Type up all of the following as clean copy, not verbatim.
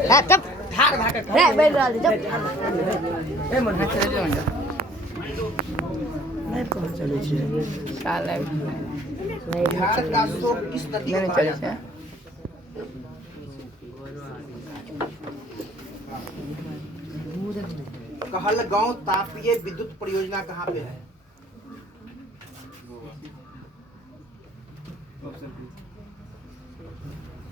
कब धार भाग रे बैठ रहा जब ए मन हाथ चले जाओ मैं कहां चले छी साले बिहार का शोक किस नदी नहीं चले छी कहलगांव तापीय विद्युत परियोजना कहाँ पे है?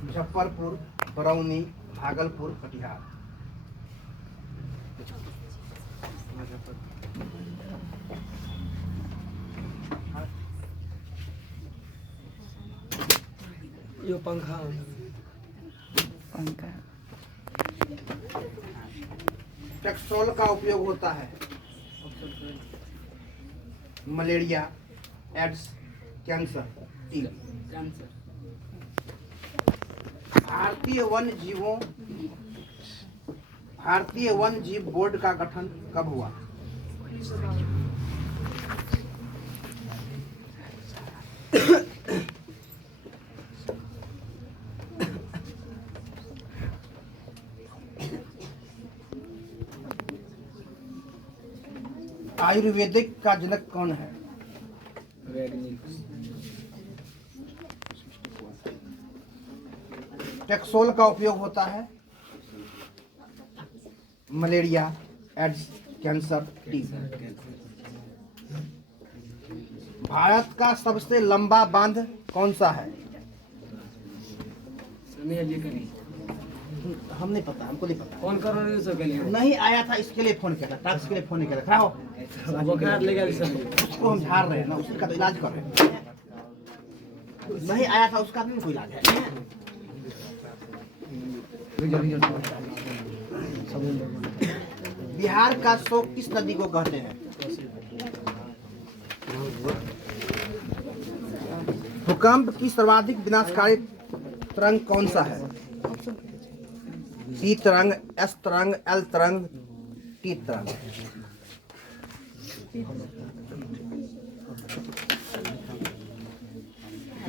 मुजफ्फरपुर, बरौनी, भागलपुर, कटिहार। यो पंखा टेक्सोल का उपयोग होता है मलेरिया, एड्स, कैंसर, टीबी। भारतीय वन जीव बोर्ड का गठन कब हुआ? आयुर्वेदिक का जनक कौन है? टेक्सोल का उपयोग होता है malaria, AIDS, cancer, TB. Bharat का सबसे लंबा बांध कौन सा है? हम नहीं पता, हमको नहीं पता। कौन कर रहे हो? नहीं आया था, इसके लिए फोन किया था, टैक्स के लिए फोन नहीं किया था। खड़ा हो, उसको हम झाड़ रहे हैं ना, उसका तो इलाज कर रहे हैं। नहीं आया था उसका भी कोई इलाज है। बिहार का शोक किस नदी को कहते हैं? भूकंप की सर्वाधिक विनाशकारी तरंग कौन सा है? सी तरंग, एस तरंग, एल तरंग, टी तरंग।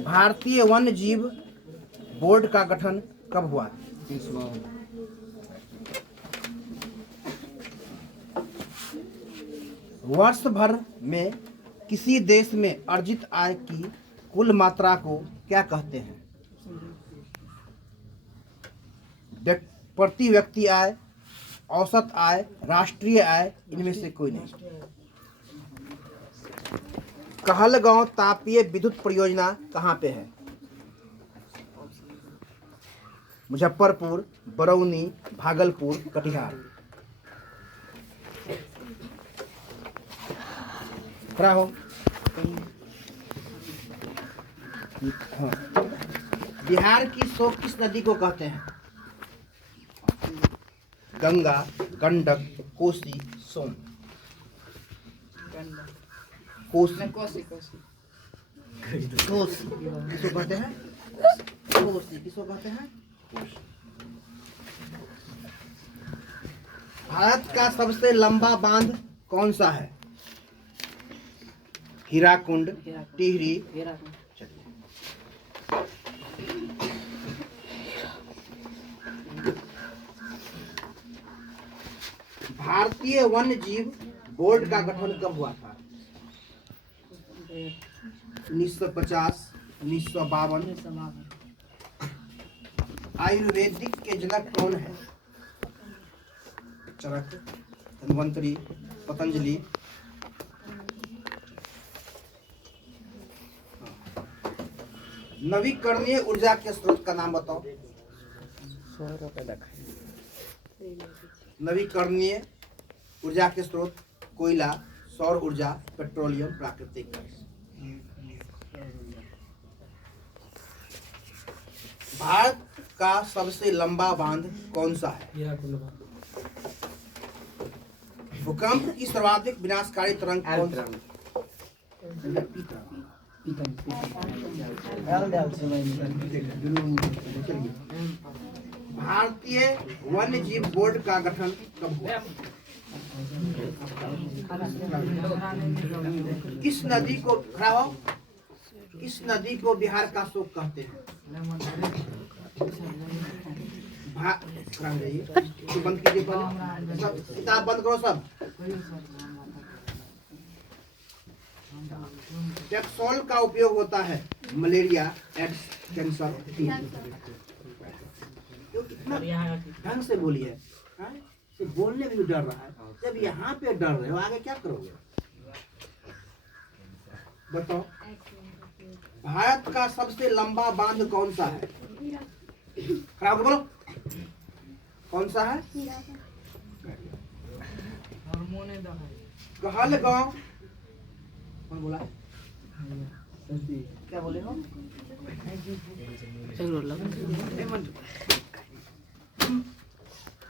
भारतीय वन जीव बोर्ड का गठन कब हुआ? वर्ष भर में किसी देश में अर्जित आय की कुल मात्रा को क्या कहते हैं? प्रति व्यक्ति आय, औसत आय, राष्ट्रीय आय, इनमें से कोई नहीं। कहलगांव तापीय विद्युत परियोजना कहाँ पे है? मुजफ्फरपुर, बरौनी, भागलपुर, कटिहार। खड़ा हो। हाँ। बिहार की शोक किस नदी को कहते हैं? गंगा, गंडक, कोसी, सोन। कोसी किसको कहते हैं? कोसी किसको कहते हैं? भारत का सबसे लंबा बांध कौन सा है? हीराकुंड, टिहरी। भारतीय वन जीव बोर्ड का गठन कब हुआ था? 1950, 1952। आयुर्वेदिक के जनक कौन है? चरक, धन्वंतरी, पतंजलि। नवीकरणीय ऊर्जा के स्रोत का नाम बताओ। नवीकरणीय ऊर्जा के स्रोत: कोयला, सौर ऊर्जा, पेट्रोलियम, प्राकृतिक गैस। भारत का सबसे लंबा बांध कौन सा है? भूकंप की सर्वाधिक विनाशकारी तरंग कौन सा? भारतीय वन्य जीव बोर्ड का गठन कब हुआ? किस नदी को खड़ा हो? किस नदी को बिहार का शोक कहते हैं? खड़ा हो जाइए, तो बंद कीजिए पहले, सब किताब बंद करो सब। टेक्सोल का उपयोग होता है मलेरिया, एड्स, कैंसर, टीबी। तो कितना ढंग से बोलिए, से बोलने में भी डर रहा है। जब यहाँ पे डर रहे हो, आगे क्या करोगे बताओ। भारत का सबसे लंबा बांध कौन सा है? खड़ा होकर बोलो, कौन सा है? कहलगांव। कौन बोला? क्या बोले हो?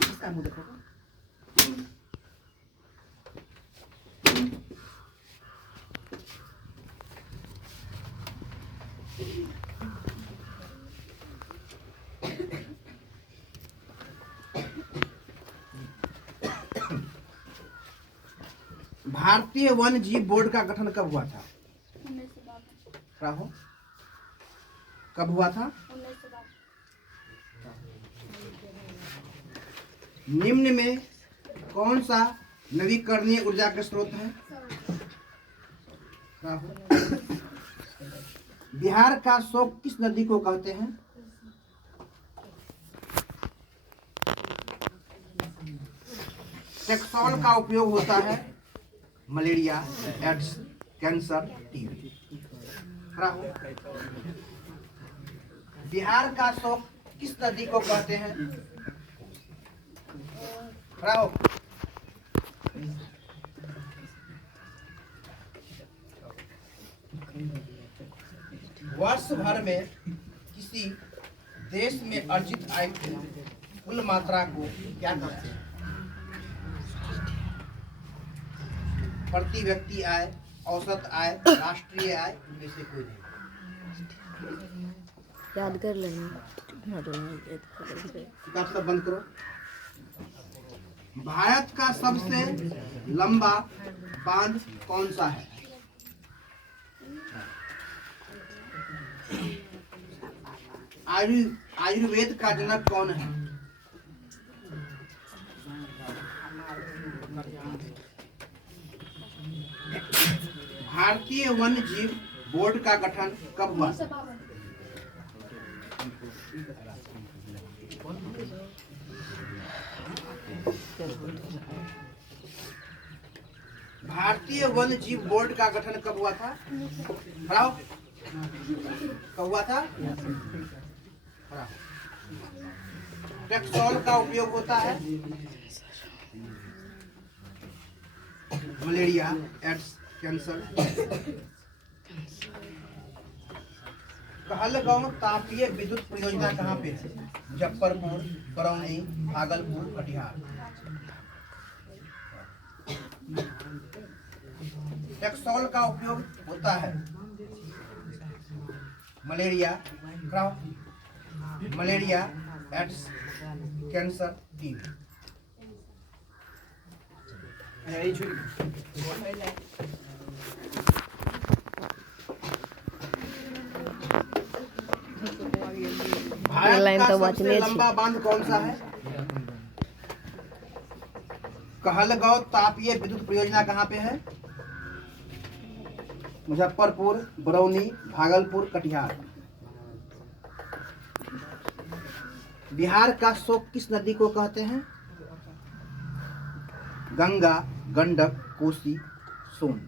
इसका मुंह देखो। भारतीय वन्य जीव बोर्ड का गठन कब हुआ था? 1952। कब हुआ था? 1952। निम्न में कौन सा नवीकरणीय ऊर्जा का स्रोत है? बिहार का शोक किस नदी को कहते हैं? टेक्सोल का उपयोग होता है malaria, AIDS, cancer, TB. Bihar का शोक किस नदी को कहते हैं? वर्ष भर में किसी देश में अर्जित आय की कुल मात्रा को क्या कहते हैं? प्रति व्यक्ति आय, औसत आय, राष्ट्रीय आय, इनमें से कोई नहीं। याद कर लेंगे। किताब सब बंद करो। भारत का सबसे लंबा बांध कौन सा है? आयुर्वेद का जनक कौन है? भारतीय वन्य जीव बोर्ड का गठन कब हुआ? भारतीय वन्य जीव बोर्ड का गठन कब हुआ था? बताओ, कब हुआ था? टेक्सोल का उपयोग होता है मलेरिया, एड्स, कैंसर। कहलगांव तापीय विद्युत परियोजना कहाँ पे है? मुजफ्फरपुर, बरौनी, भागलपुर, कटिहार। टेक्सोल का उपयोग होता है malaria, malaria, AIDS, cancer, TB. Bharat का सबसे लंबा बांध कौन सा है? कहलगांव तापीय विद्युत परियोजना कहाँ पे है? मुजफ्फरपुर, बरौनी, भागलपुर, कटिहार। बिहार का शोक किस नदी को कहते हैं? गंगा, गंडक, कोसी, सोन।